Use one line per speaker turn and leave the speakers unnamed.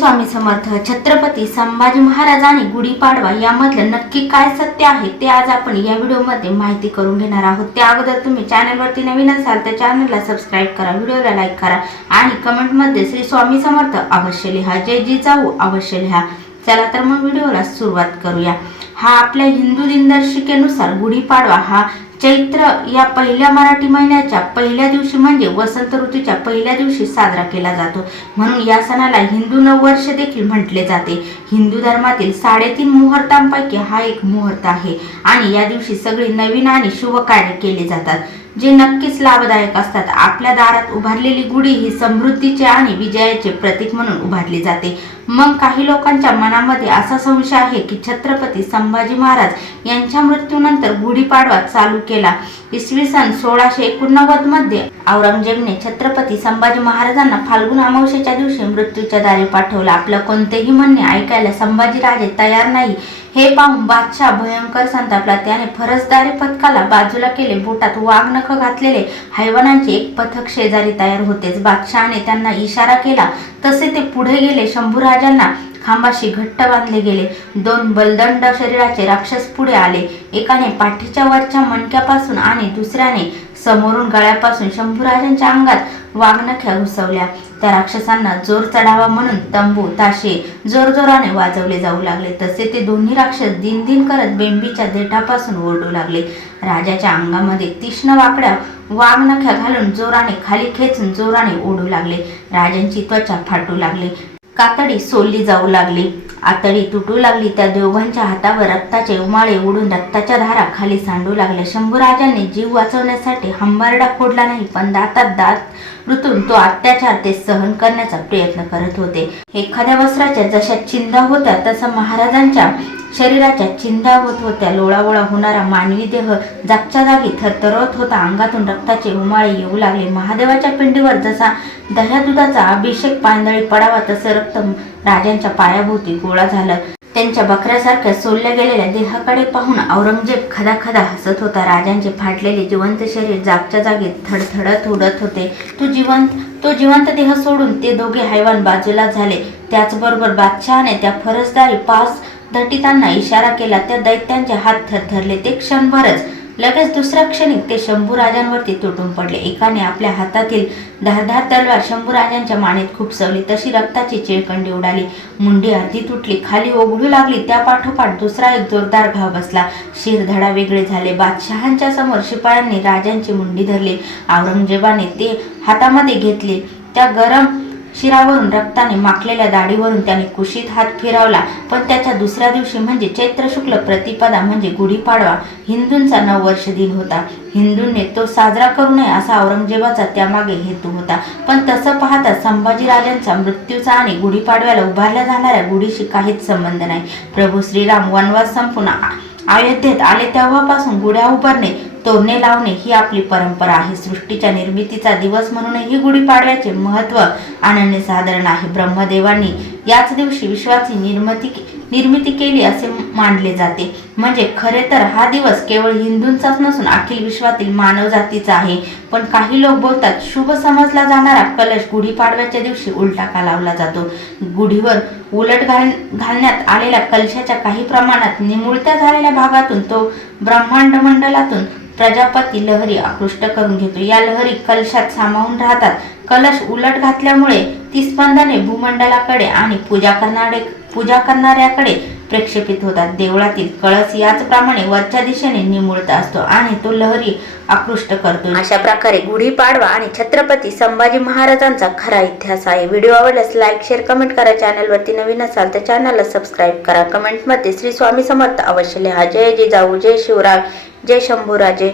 स्वामी समर्थ छत्रपती संभाजी महाराज आणि गुढीपाडवा यामधलं नक्की काय सत्य आहे ते आज आपण या व्हिडिओमध्ये माहिती करून घेणार आहोत. त्या अगोदर तुम्ही चॅनलवरती नवीन असाल तर चॅनलला सबस्क्राईब करा व्हिडिओला लाईक करा आणि कमेंटमध्ये श्री स्वामी समर्थ अवश्य लिहा जय जिजाऊ अवश्य लिहा. चला तर मग व्हिडिओला सुरुवात करूया. हा आपल्या हिंदू दिनदर्शिकेनुसार गुढीपाडवा हा चैत्र या पहिल्या मराठी महिन्याच्या पहिल्या दिवशी म्हणजे वसंत ऋतूच्या पहिल्या दिवशी साजरा केला जातो. म्हणून या सणाला हिंदू नववर्ष देखील म्हटले जाते. हिंदू धर्मातील साडेतीन मुहूर्तांपैकी हा एक मुहूर्त आहे आणि या दिवशी सगळी नवीन आणि शुभ कार्य केले जातात. जे नक्कीच लाभदायक असतात. आपल्या दारात उभारलेली गुढी ही समृद्धीचे आणि विजयाचे प्रतीक म्हणून उभारली जाते. मग काही लोकांच्या मनामध्ये असा संशय आहे की छत्रपती संभाजी महाराज यांच्या मृत्यूनंतर गुढीपाडवा चालू केला. इसवी सन सोळाशे एकोणनव्वदमध्ये औरंगजेबने छत्रपती संभाजी महाराजांना फाल्गुन अमावस्येच्या दिवशी मृत्यूच्या दारी पाठवला. आपलं कोणतेही म्हणणे ऐकायला संभाजीराजे तयार नाही. हे पाहून बादशाह भयंकर संतापला. त्याने फरसदारी पथकाला बाजूला केले. बोटात वाघनख घातलेले हैवानांचे एक पथक शेजारी तयार होतेच. बादशहाने त्यांना इशारा केला. तसे ते पुढे गेले. शंभूराज महाराजांना खांबाशी घट्ट बांधले गेले. दोन बलदंड शरीराचे राक्षस पुढे आले. एकाने पाठीच्या वरच्या मणक्यापासून आणि दुसऱ्याने समोरून गळ्यापासून शंभूराजांच्या अंगात वाघनख्या घुसवल्या. त्या राक्षसांना जोर चढावा म्हणून तंबू ताशे जोरजोराने वाजवले जाऊ लागले. तसे ते दोन्ही राक्षस दिन दिन करत बेंबीच्या देठापासून ओरडू लागले. राजाच्या अंगामध्ये तीक्ष्ण वाकड्या वाघनख्या घालून जोराने खाली खेचून जोराने ओढू लागले. राजांची त्वचा फाटू लागली. कातडी सोलली जाऊ लागली. आतडी तुटू लागली त्या दोघांच्या हातावर रक्ताचे उमाळे उडून रक्ताच्या धारा खाली सांडू लागल्या शंभूराजांनी जीव वाचवण्यासाठी हंबारडा फोडला नाही पण दातात दात ऋतून तो अत्याचार ते सहन करण्याचा प्रयत्न करत होते. एखाद्या वस्त्राच्या जशा चिंधा होत्या तसा महाराजांच्या शरीराच्या चिंधा होत होत्या. लोळावोळा होणारा मानवी देह जागच्या जागी थरथरत होता. अंगातून रक्ताचे उमाळे येऊ लागले. महादेवाच्या पिंडीवर जसा दह्या दुधाचा अभिषेक पांदळी पडावा तसे रक्त राजांच्या पायाभोवती गोळा झालं. त्यांच्या बकऱ्यासारख्या सोलल्या गेलेल्या देहाकडे पाहून औरंगजेब खदा खदा हसत होता. राजांचे फाटलेले जिवंत शरीर जागच्या जागी थडथडत उडत होते. तो जिवंत तो जिवंत देह सोडून ते दोघे हैवान बाजूला झाले. त्याचबरोबर बादशहाने त्या फरसदारी पास धटितांना इशारा केला त्या दैत्यांचे हात थरथरले. ते क्षणभरच लगेच दुसऱ्या क्षणी ते शंभूराजांवरती तुटून पडले. एकाने आपल्या हातातील धारधार तलवार शंभूराजांच्या मानेत खुपसवली. तशी रक्ताची चिळकंडी उडाली. मुंडी अर्धी तुटली खाली ओघळू लागली. त्या पाठोपाठ दुसरा एक जोरदार घाव बसला. शिरधडा वेगळे झाले. बादशहांच्या समोर शिपायांनी राजांची मुंडी धरली. औरंगजेबाने ते हातामध्ये घेतले. त्या गरम शिरावरून रक्ताने माखलेल्या दाढीवरून त्याने कुशीत हात फिरवला. पण त्याच्या दुसऱ्या दिवशी म्हणजे चैत्र शुक्ल प्रतिपदा म्हणजे गुढीपाडवा हिंदूंचा नववर्ष दिन होता. हिंदूंनी तो साजरा करू नये असा औरंगजेबाचा त्यामागे हेतू होता. पण तसं पाहता संभाजीराजांचा मृत्यूचा आणि गुढीपाडव्याला उभारल्या जाणाऱ्या गुढीशी काहीच संबंध नाही. प्रभू श्रीराम वनवास संपून अयोध्येत आले तेव्हापासून गुढ्या उभारणे तोरणे लावणे ही आपली परंपरा आहे. सृष्टीच्या निर्मितीचा दिवस म्हणूनही गुढीपाडव्याचे महत्त्व अनन्यसाधारण आहे. ब्रह्मदेवांनी याच दिवशी विश्वाची निर्मिती निर्मिती केली असे मानले जाते. म्हणजे खरे तर हा दिवस केवळ हिंदूंचाच नसून अखिल विश्वातील मानवजातीचा आहे. पण काही लोक बोलतात शुभ समजला जाणारा कलश गुढीपाडव्याच्या दिवशी उलटा का लावला जातो? गुढीवर उलट घाल घालण्यात आलेल्या कलशाच्या काही प्रमाणात निमुळत्या झालेल्या भागातून तो ब्रह्मांड मंडलातून प्रजापती लहरी आकृष्ट करून घेतो. या लहरी कलशात सामावून राहतात. कलश उलट घातल्यामुळे ती स्पंदने भूमंडलाकडे आणि पूजा करणारे पूजा करणाऱ्याकडे प्रक्षेपित होतात. देवळातील कळस याचप्रमाणे वरच्या दिशेने निमुळता असतो आणि तो लहरी आकृष्ट करतो. अशा प्रकारे गुढीपाडवा आणि छत्रपती संभाजी महाराजांचा खरा इतिहास आहे. व्हिडिओ आवडल्यास लाईक शेअर कमेंट करा. चॅनलवरती नवीन असाल तर चॅनलला सबस्क्राईब करा. कमेंटमध्ये श्री स्वामी समर्थ अवश्य लिहा. जय जिजाऊ जय शिवराय जय शंभूराजे.